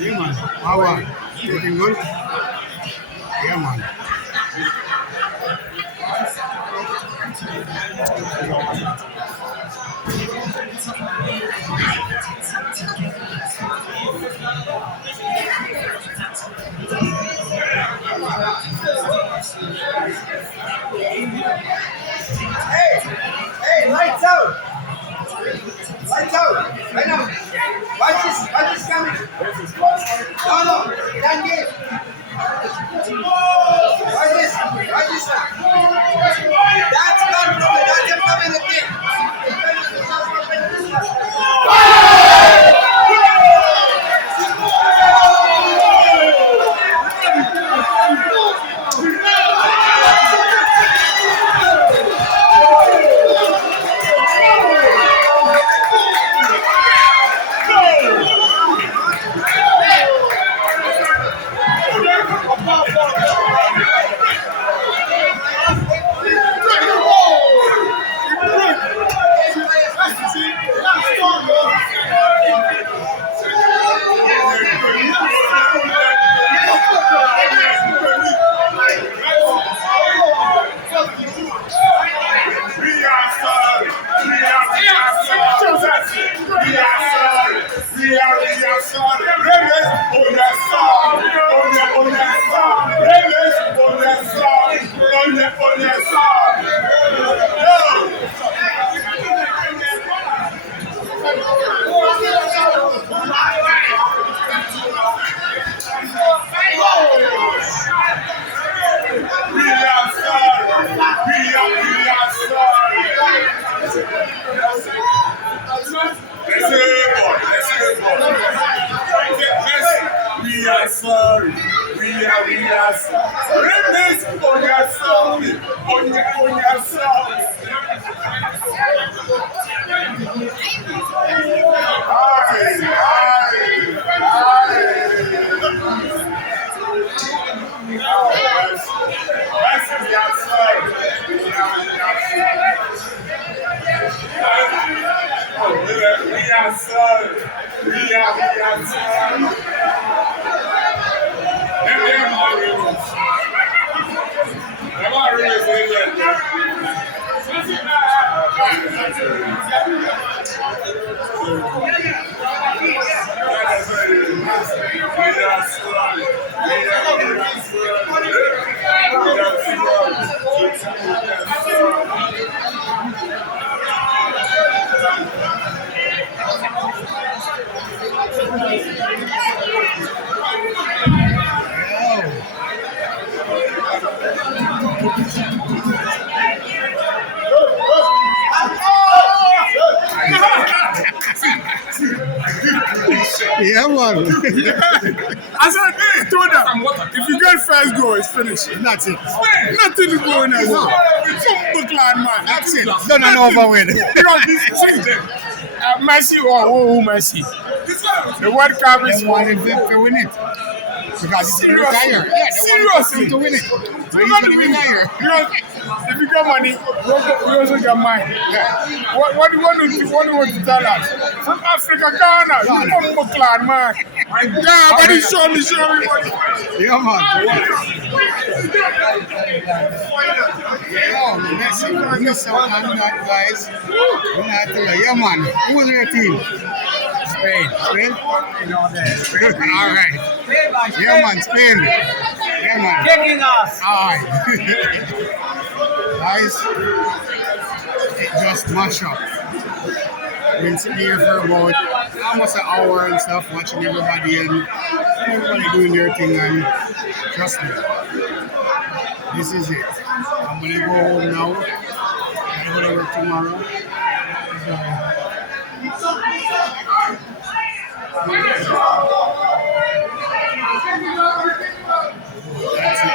Yeah, man. How are you? Looking good? Yeah, man. lights out. Lights out. Right now. Watch this coming. No, can't get. Watch this now. That's coming. That's coming again. Yeah, man. I said, hey, told them, if you get first goal, it's finished. That's it. Nothing is going on. Some bookland, man. That's it. Done and over with. Messi or Messi. The World Cup is They wanted to win it. Because he's retire. Yeah, they wanted him to win it. So he's going to retire. If you get money, we also get mine. Yeah. What do you want to tell us? From Africa, Ghana. You come clan, man. Yeah, but he show me money. Yeah, man. Yo, miss out on that, guys. Yeah, man. Who was your team? Spain. Spain? All right. Yeah, man, Spain. Yeah, man. Kicking us. All right. Guys, it just mash up. Been sitting here for about almost an hour and stuff, watching everybody and everybody doing their thing, and trust me, this is it. I'm gonna go home now. I'm gonna work tomorrow. That's it.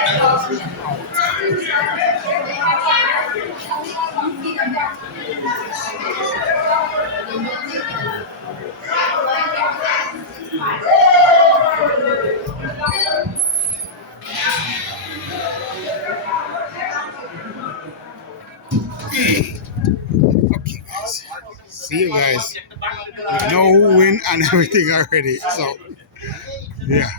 Okay, guys. See you guys. We know who win and everything already. So, yeah.